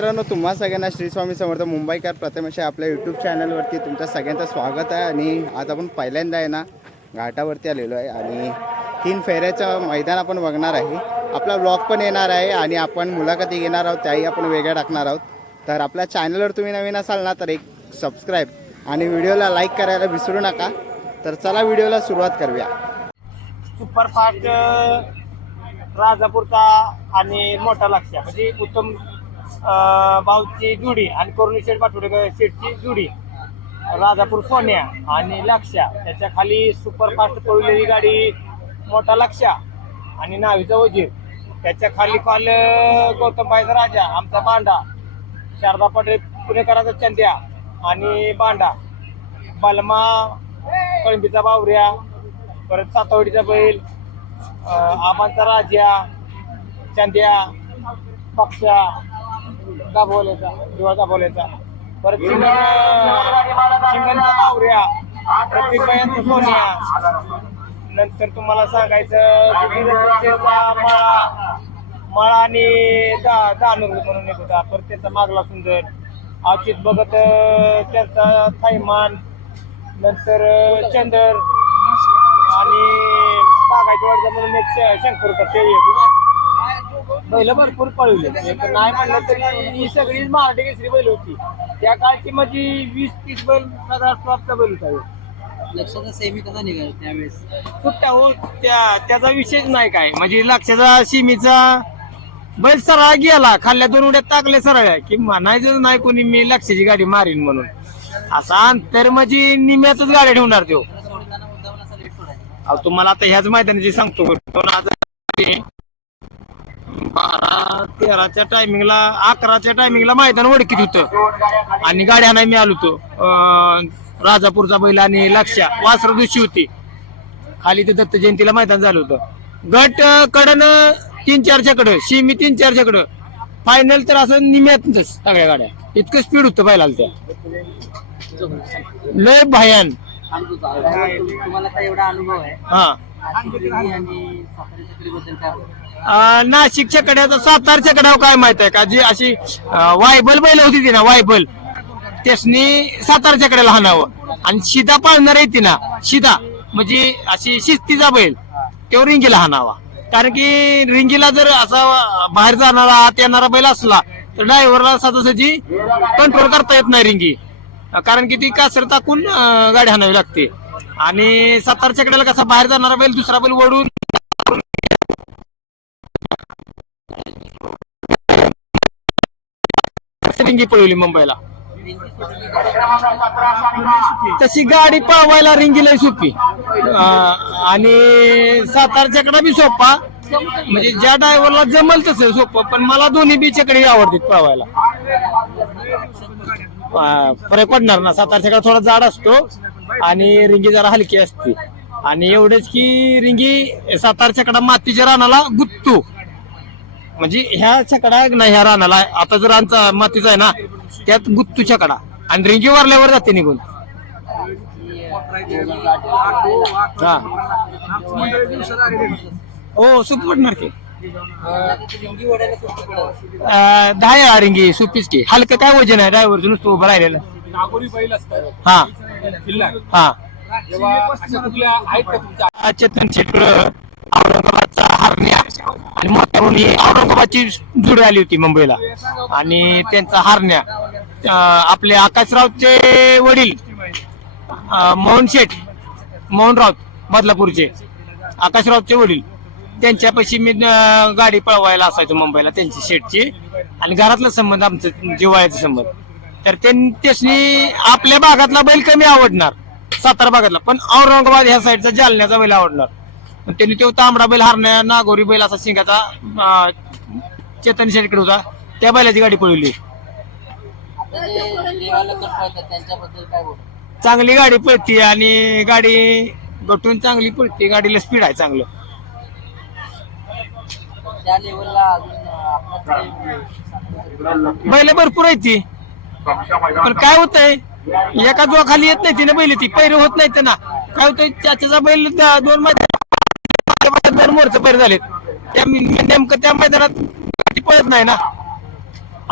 मित्रांनो तुम्हा सगळ्यांना श्रीस्वामी समर्थ मुंबईकर प्रथमेश आपल्या यूट्यूब चॅनलवरती तुमच्या सगळ्यांचं स्वागत आहे. आणि आज आपण पहिल्यांदा आहे ना घाटावरती आलेलो आहे. आणि तीन फेऱ्याचं मैदान आपण बघणार आहे. आपला ब्लॉग पण येणार आहे आणि आपण मुलाखती घेणार आहोत त्याही आपण वेगळ्या टाकणार आहोत. तर आपल्या चॅनलवर तुम्ही नवीन असाल ना तर एक सबस्क्राईब आणि व्हिडिओला लाईक करायला विसरू नका. तर चला व्हिडिओला सुरुवात करूया. सुपरफास्ट राजापूरचा आणि मोठा लक्ष म्हणजे उत्तम बाऊची भाऊची जुडी आणि करुणी शेठ पाठवडे शेठची जुडी. राजापूर सोन्या आणि लक्ष्या. त्याच्याखाली सुपरफास्ट पळवलेली गाडी मोठा लक्ष्या आणि नावीचा वजीर. त्याच्याखाली कॉल गौतमबाईचा राजा आमचा बांडा. शारदा पटेल पुणेकराचा चंद्या आणि बांडा. बलमा कळंबीचा बावऱ्या परत सातवडीचा बैल आमांचा आबांचा राजा चंद्या पक्षा दाभोल्याचा दिवा दाभोल्याचा परत शिंगण- शिंगणचा बावऱ्या प्रतिकबायांचा सोन्या. नंतर तुम्हाला सांगायचं मळा मळा आणि दा दानूर म्हणून एक होता. परत त्याचा मागला सुंदर. अचित बघत त्यांचा थायमान नंतर चंदर. आणि बागायची वाडचा म्हणून एक शंकर होता ते. बैल भरपूर पळवले. नाही म्हणलं तरी ही सगळी मराठी केसरी बैल होती. त्या काळची म्हणजे वीस तीस बैल सगळा टॉपचा बैल होता लक्षाचा सेमी कसा निघाला त्यावेळेस. सुट्ट्या हो त्या त्याचा विषयच नाही काय. म्हणजे लक्षाचा शिमीचा बैल सरळ गेला खाल्ल्या दोन उड्यात टाकले सरळ की म्हणायचं नाही कोणी मी लक्षाची गाडी मारीन म्हणून. असा अंतर म्हणजे निम्यातच गाड्या ठेवणार तो. सोडताना सोडायचा अहो तुम्हाला आता ह्याच मैदानाची सांगतो. दोन हजार बारा तेराच्या टायमिंगला अकराच्या टायमिंगला मैदान वडकीत होतं. आणि गाड्या नाही मी आलो होतो राजापूरचा बैल आणि लक्ष्या वासर दिवशी होती. खाली ते दत्त जयंतीला मैदान झालं होतं. गट कडनं तीन चारच्या कडं शिमी तीन चारच्या कडं. फायनल तर असं निम्यातच सगळ्या गाड्या. इतकं स्पीड होतं बैलाला त्या. लय भयान. तुम्हाला काय एवढा अनुभव आहे? हा. नाशिकच्या कड्याचं सातारच्या कड्यावर काय माहीत आहे का? जी अशी वायबल बैल होती ती ना वायबल. त्यासनी सातारच्या कड्याला हाणावं. आणि शिदा पाळणार आहे ती ना शिदा. म्हणजे अशी शिस्तीचा बैल. तो रिंगीला हाणावा. कारण की रिंगीला जर असा बाहेर जाणारा आत येणारा बैल असला तर ड्रायव्हरला सहजासहजी कंट्रोल करता येत नाही रिंगी. कारण की ती कासर टाकून गाडी हाणावी लागते. आणि सातारच्या कडेला कसा बाहेर जाणारा बैल दुसरा बैल वडून रिंगी पळवली मुंबईला? तशी गाडी पळवायला रिंगी लय सोपी. आणि सातारच्या कडे बी सोपा. म्हणजे ज्या ड्रायव्हरला जमल तसं सोपं पण मला दोन्ही बीच्याकडे आवडतात पळवायला. फरक पडणार ना. सातारच्या कडे थोडा जाड असतो आणि रिंगी जरा हलकी असते. आणि एवढंच की रिंगी सातारच्या कडा मातीच्या रानाला गुत्तू. म्हणजे ह्या छकडा ना ह्या रानाला आता जर आमचा मातीचा आहे ना त्यात गुत्तू छकडा आणि रिंगी वारल्यावर जाते निघून. हा. हो सुप पडणार की. दहा आहे हा रिंगी सुपीच की. हलकं काय वजन आहे? ड्रायव्हरचं नुसतं उभं राहिलेलं. हा. हा. चेतन शेटकर औरंगाबादचा हरण्या आणि मोठ्या मुली औरंगाबादची जुडी आली होती मुंबईला. आणि त्यांचा हरण्या आपले आकाशरावचे वडील मोहन शेठ मोहन राऊत बदलापूरचे आकाशरावचे वडील. त्यांच्यापाशी मी गाडी पळवायला असायचो मुंबईला त्यांची शेठची. आणि घरातला संबंध आमचं जिवाळ्याचा संबंध. तर त्यां- आपल्या भागातला बैल कमी आवडणार सातारा भागातला. पण औरंगाबाद ह्या साईडचा जालन्याचा बैल आवडणार. पण त्यांनी तो तांबडा बैल हरण्या नागोरी बैल असा शिंगाचा अं, चेतन शेटकडे होता. त्या बैलाची गाडी पळवली. त्यांच्याबद्दल काय बोलू चांगली गाडी पळते आणि गाडी गटून चांगली पळते. गाडीला स्पीड आहे चांगलं. त्या लेवलला अजून बैल भरपूर आहेत ती. पण काय होतंय? एका जो खाली येत नाही तिने बैल ती. पैर होत नाही ना काय होतंय? त्याचा बैल द- दोन मैदान चार मोर्चे पैर झाले. त्या नेमकं त्या मैदानात ती पळत नाही ना.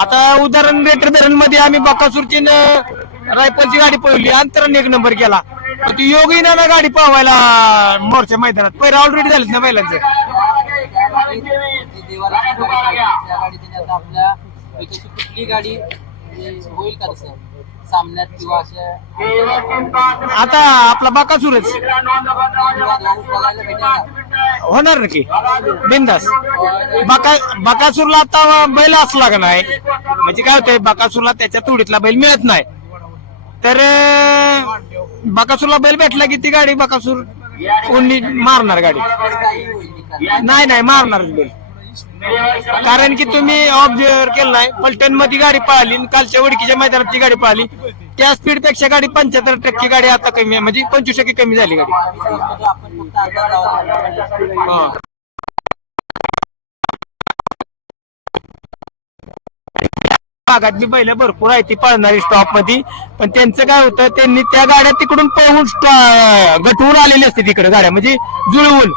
आता उदाहरण रेटर धरणमध्ये आम्ही बकासूरची रायफलची गाडी पळवली अंतराने एक नंबर केला. पण ती योगी ना गाडी पळवायला मोर्चा मैदानात. पहिला ऑलरेडी झालीत ना बैलांचं. कुठली गाडी? होईल का तसं? सामन्यात किंवा अशा आता आपला बकासूरच? होणार की बिंदास. बका बकासूरला आता बैल असला का नाही? म्हणजे काय होतंय बकासूरला त्याच्या तुडीतला बैल मिळत नाही. तर बकासूरला बैल भेटला की ती गाडी बकासूर कोणी मारणार गाडी? नाही नाही मारणार बैल. कारण की तुम्ही ऑब्झर्व केलं नाही. पलटणमध्ये गाडी पळाली आणि कालच्या वडकीच्या मैदानात ती गाडी पळाली त्या स्पीडपेक्षा गाडी पंच्याहत्तर टक्के गाडी आता कमी आहे. म्हणजे पंचवीस टक्के कमी झाली गाडी. हा. भागात मी पहिलं भरपूर आहे ती पळणारी स्टॉपमध्ये पण त्यांचं काय होतं त्यांनी त्या गाड्या तिकडून पळवून गटवून आलेली असते तिकडे गाड्या. म्हणजे जुळवून.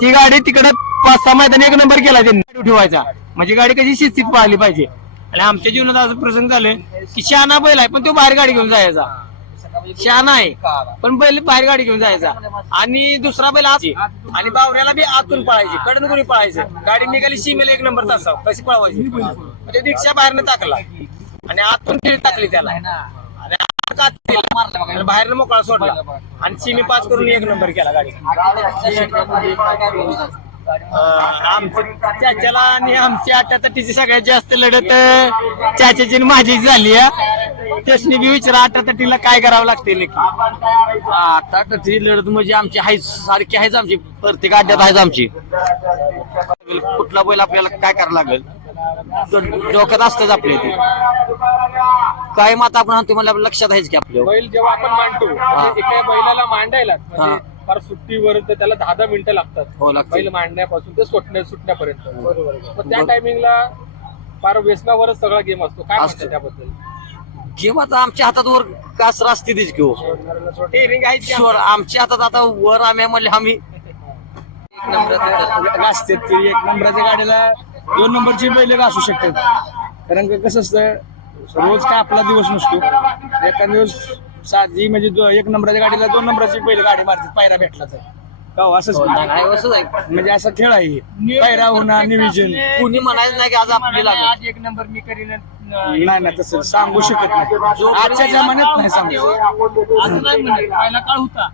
ती गाडी तिकडं पाच सहा मैदान एक नंबर केला त्यांनी. ठेवायचा. म्हणजे गाडी कशी शिस्तीत पाहिली पाहिजे. आणि आमच्या जीवनात असं प्रसंग झाले की शहाणा बैल आहे पण तो बाहेर गाडी घेऊन जायचा. शहाणा आहे पण बैल बाहेर गाडी घेऊन जायचा. आणि दुसरा बैल आत आणि बावऱ्याला बी आतून पळायची कडन कुणी पळायचं. गाडी निघाली सीमेला एक नंबर तासा कशी पळवायची? म्हणजे रिक्षा बाहेरनं टाकला. आणि आतून खेळी टाकली त्याला. बाहेर बाहेरनं मोकळा सोडला. आणि सीमी पास करून एक नंबर केला गाडी. चाच्याला आणि आमच्या आटातटीची सगळ्यात जास्त लढत चाच्याची आणि माझी झाली आहे त्यासनी बी विचारा आटातटीला काय करावं लागते नक्की आता ती लढत म्हणजे आमची आहे सारखी आहेच आमची प्रत्येक अड्ड्यात आहेच आमची. कुठला बैल आपल्याला काय करावं लागेल? डोक्यात असतंच आपल्या इथे. काय माता आपण आणतो मला लक्षात आहेच की आपल्या बैल जेव्हा आपण मांडतो एका बैलाला मांडायला फार सुट्टीवर तर त्याला दहा दहा मिनिटं लागतात. हो, लागतील. बैल मांडण्यापासून ते सुटण्या सुटण्यापर्यंत. मग त्या टायमिंगला फार व्यसनावरच सगळा गेम असतो. काय असतो. म्हणतात त्याबद्दल? गेम आता आमच्या हातात वर कास असते तीच घेऊ आहे की स्वर आमच्या? हातात आता वर आम्ही म्हणले आम्ही. असते ती एक नंबरच्या गाडीला दोन नंबरची बैल असू शकतात. कारण का कसं असतं रोज काय आपला दिवस नसतो. एका दिवस साधी म्हणजे दो- एक नंबरच्या गाडीला दोन नंबरची बैल गाडी मारते पायरा भेटला तर. का हो, असंच नाही, नाही, असंच आहे. म्हणजे असा खेळ आहे. हे. पायरा होणार निविजन कुणी म्हणायचं नाही की आज आपली लागेल. आज एक नंबर मी करीन नाही ना तसं सांगू शकत नाही. आजच्या जमान्यात नाही सांगू असं नाही म्हणत पहिला काळ होता.